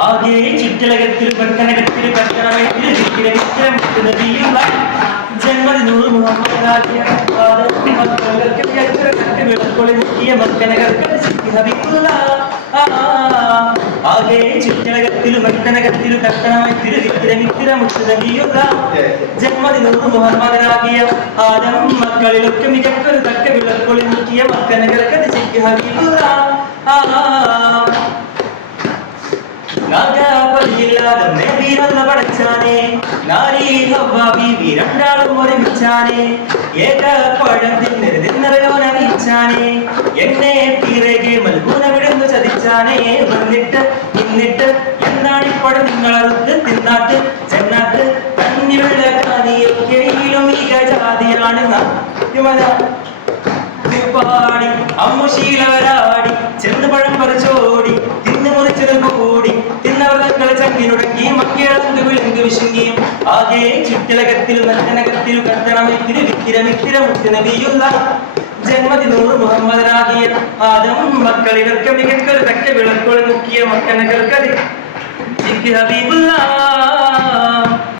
ആകെ ചുറ്റലകത്തിൽ പെട്ടനകത്തിൽ കർത്തനമയത്തിൽ വിക്രമിക്കുന്ന ജന്മദിനൂർ മുഹമ്മദ് വിളക്കൊളിമുക്കിയ മക്കനകർക്ക് ആകെ ചുറ്റലകത്തിലും മക്കനകത്തിലും കർത്തനമയത്തിൽ വിക്രമിക്കുന്ന ജന്മദിനൂർ മുഹമ്മദനാകിയ ആദം മക്കളിലൊക്കെ മികക്കൊരു തക്ക വിളക്കൊളിമുക്കിയ മക്കനകർക്ക് പടച്ചാനെ രണ്ടാളും ഒരുമിച്ചാനെ ഏകപ്പഴം തിന്നറിയാനറിയിച്ചാനെ എന്നെ പിറകെ മൽഗുണവിടുന്നു ചതിച്ചാനെ എന്നിട്ട് എന്താണ് ഇപ്പോഴും നിങ്ങളറുത്ത് തിന്നാട്ട് ചെന്നാട്ട് തന്നിലുള്ള കാതിയൊക്കെയിലും മിക ജാതിയാണ് പാടി അമ്മുശീലവരാടി ചെന്ന് പഴം പറിച്ചോടി തിന്നു മുറിച്ചത് കൂടി തിന്നവർക്കളെ ചങ്കിനുടക്കി മക്കിളങ്ക് വിളുങ്ക് വിശുങ്ങിയും ആകെ ചുറ്റിലകത്തിൽ നത്തനകത്തിൽ കത്തണമൈത്തിൽ വിക്കിര മുത്തുനബിയുള്ള ജന്മദിനൂർ മുഹമ്മദനാകിയ ആദം മക്കളിലൊക്കെ മികക്കൊരു തക്ക വിളക്കൊളി മുക്കിയ മക്കനകൾക്കത് ഹബീബുള്ള